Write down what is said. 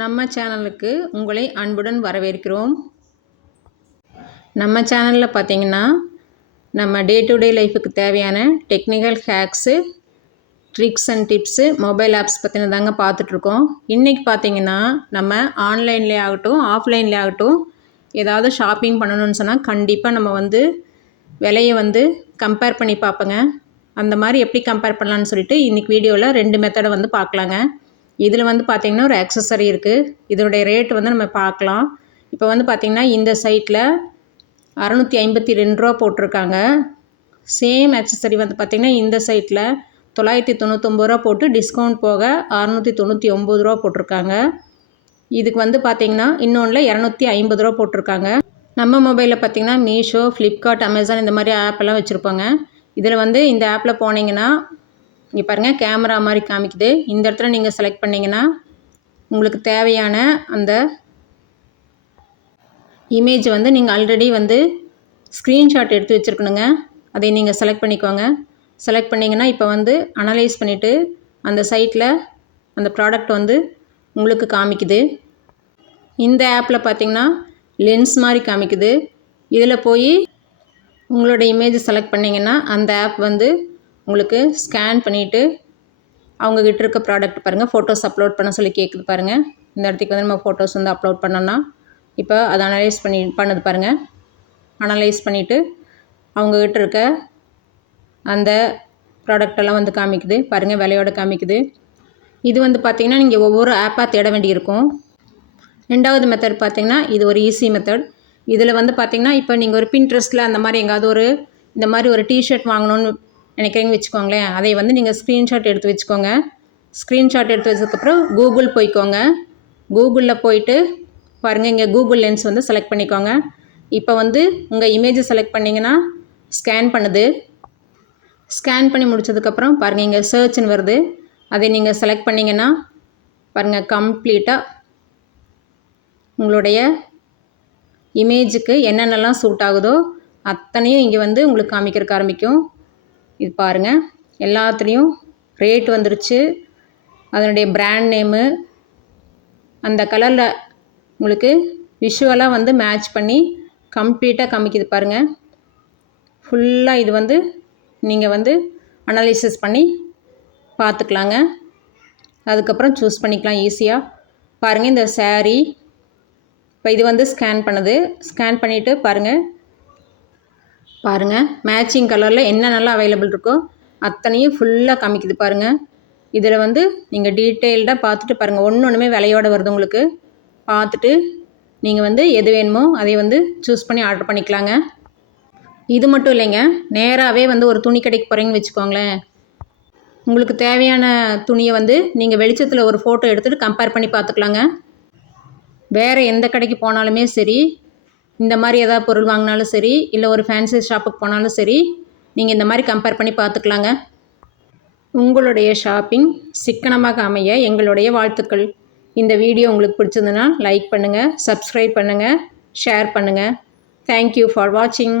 நம்ம சேனலுக்கு உங்களை அன்புடன் வரவேற்கிறோம். நம்ம சேனலில் பார்த்தீங்கன்னா நம்ம டே டு டே லைஃபுக்கு தேவையான technical hacks, tricks and tips, mobile apps பற்றின தாங்க பார்த்துட்ருக்கோம். இன்றைக்கி பார்த்தீங்கன்னா நம்ம ஆன்லைன்லேயே ஆகட்டும் ஆஃப்லைன்லேயே ஆகட்டும் ஏதாவது ஷாப்பிங் பண்ணணும்னு சொன்னால் கண்டிப்பாக நம்ம விலையை கம்பேர் பண்ணி பார்ப்போங்க. அந்த மாதிரி எப்படி கம்பேர் பண்ணலான்னு சொல்லிட்டு இன்றைக்கி வீடியோவில் 2 மெத்தடை பார்க்கலாங்க. இதில் பார்த்திங்கன்னா ஒரு ஆக்சஸரி இருக்குது. இதனுடைய ரேட் நம்ம பார்க்கலாம். இப்போ பார்த்திங்கன்னா இந்த சைட்டில் 652 ரூபா போட்டிருக்காங்க. சேம் ஆக்சஸரி பார்த்திங்கன்னா இந்த சைட்டில் 999 ரூபா போட்டு டிஸ்கவுண்ட் போக 699 ரூபா போட்டிருக்காங்க. இதுக்கு பார்த்திங்கன்னா இன்னொன்றில் 250 ரூபா போட்டிருக்காங்க. நம்ம மொபைலில் பார்த்திங்கன்னா மீஷோ, ஃப்ளிப்கார்ட், அமேசான் இந்த மாதிரி ஆப்பெல்லாம் வச்சுருப்பாங்க. இதில் இந்த ஆப்பில் போனீங்கன்னா இங்கே பாருங்கள், கேமரா மாதிரி காமிக்குது. இந்த இடத்துல நீங்கள் செலக்ட் பண்ணிங்கன்னா உங்களுக்கு தேவையான அந்த இமேஜ் நீங்கள் ஆல்ரெடி ஸ்க்ரீன்ஷாட் எடுத்து வச்சுருக்கணுங்க. அதை நீங்கள் செலக்ட் பண்ணிக்கோங்க. செலக்ட் பண்ணிங்கன்னா இப்போ அனலைஸ் பண்ணிவிட்டு அந்த சைட்டில் அந்த ப்ராடக்ட் உங்களுக்கு காமிக்குது. இந்த ஆப்பில் பார்த்திங்கன்னா லென்ஸ் மாதிரி காமிக்குது. இதில் போய் உங்களோட இமேஜ் செலக்ட் பண்ணிங்கன்னா அந்த ஆப் உங்களுக்கு ஸ்கேன் பண்ணிவிட்டு அவங்கக்கிட்ட இருக்க ப்ராடக்ட் பாருங்கள், ஃபோட்டோஸ் அப்லோட் பண்ண சொல்லி கேட்குது பாருங்கள். இந்த இடத்துக்கு நம்ம ஃபோட்டோஸ் அப்லோட் பண்ணோன்னா இப்போ அதை அனலைஸ் பண்ணுது பாருங்கள். அனலைஸ் பண்ணிவிட்டு அவங்கக்கிட்ட இருக்க அந்த ப்ராடக்டெல்லாம் காமிக்குது பாருங்கள், விலையோட காமிக்குது. இது பார்த்திங்கன்னா நீங்கள் ஒவ்வொரு ஆப்பாக தேட வேண்டியிருக்கும். 2வது மெத்தட் பார்த்திங்கன்னா இது ஒரு ஈஸி மெத்தட். இதில் பார்த்திங்கன்னா இப்போ நீங்கள் ஒரு பின்ட்ரெஸ்ட்டில் அந்த மாதிரி எங்காவது இந்த மாதிரி ஒரு டிஷர்ட் வாங்கணும்னு நினைக்கிறீங்க வச்சுக்கோங்களேன். அதை நீங்கள் ஸ்க்ரீன்ஷாட் எடுத்து வச்சுக்கோங்க. ஸ்க்ரீன்ஷாட் எடுத்து வச்சதுக்கப்புறம் கூகுள் போய்க்கோங்க. கூகுளில் போயிட்டு பாருங்கள், இங்கே கூகுள் லென்ஸ் செலக்ட் பண்ணிக்கோங்க. இப்போ உங்கள் இமேஜை செலக்ட் பண்ணிங்கன்னா ஸ்கேன் பண்ணுது. ஸ்கேன் பண்ணி முடித்ததுக்கப்புறம் பாருங்கள், இங்கே சர்ச்னு வருது. அதை நீங்கள் செலக்ட் பண்ணிங்கன்னா பாருங்கள், கம்ப்ளீட்டாக உங்களுடைய இமேஜுக்கு என்னென்னலாம் சூட் ஆகுதோ அத்தனையும் இங்கே உங்களுக்கு காமிக்கிறதுக்கு ஆரம்பிக்கும். இது பாருங்கள், எல்லாத்துலேயும் ரேட் வந்துருச்சு, அதனுடைய பிராண்ட் நேமு, அந்த கலரில் உங்களுக்கு விஷுவலாக மேட்ச் பண்ணி கம்ப்ளீட்டாக காமிக்குது பாருங்கள். ஃபுல்லாக இது நீங்கள் அனலைசிஸ் பண்ணி பார்த்துக்கலாங்க. அதுக்கப்புறம் சூஸ் பண்ணிக்கலாம் ஈஸியாக. பாருங்கள், இந்த சாரீ இப்போ இது ஸ்கேன் பண்ணுது. ஸ்கேன் பண்ணிவிட்டு பாருங்கள் மேட்சிங் கலரில் என்னென்னலாம் அவைலபிள் இருக்கோ அத்தனையும் ஃபுல்லாக காமிக்குது பாருங்கள். இதில் நீங்கள் டீட்டெயில்டாக பார்த்துட்டு பாருங்கள், ஒன்றுமே விலையோடு வருது உங்களுக்கு. பார்த்துட்டு நீங்கள் எது வேணுமோ அதை சூஸ் பண்ணி ஆர்டர் பண்ணிக்கலாங்க. இது மட்டும் இல்லைங்க, நேராகவே ஒரு துணி கடைக்கு போகிறீங்கன்னு வச்சுக்கோங்களேன். உங்களுக்கு தேவையான துணியை நீங்கள் வெளிச்சத்தில் ஒரு ஃபோட்டோ எடுத்துகிட்டு கம்பேர் பண்ணி பார்த்துக்கலாங்க. வேறு எந்த கடைக்கு போனாலுமே சரி, இந்த மாதிரி ஏதாவது பொருள் வாங்கினாலும் சரி, இல்லை ஒரு ஃபேன்சி ஷாப்புக்கு போனாலும் சரி, நீங்கள் இந்த மாதிரி கம்பேர் பண்ணி பார்த்துக்கலாங்க. உங்களுடைய ஷாப்பிங் சிக்கனமாக அமைய எங்களுடைய வாழ்த்துக்கள். இந்த வீடியோ உங்களுக்கு பிடிச்சிருந்ததுன்னா லைக் பண்ணுங்கள், சப்ஸ்கிரைப் பண்ணுங்கள், ஷேர் பண்ணுங்கள். தேங்க்யூ ஃபார் வாட்சிங்.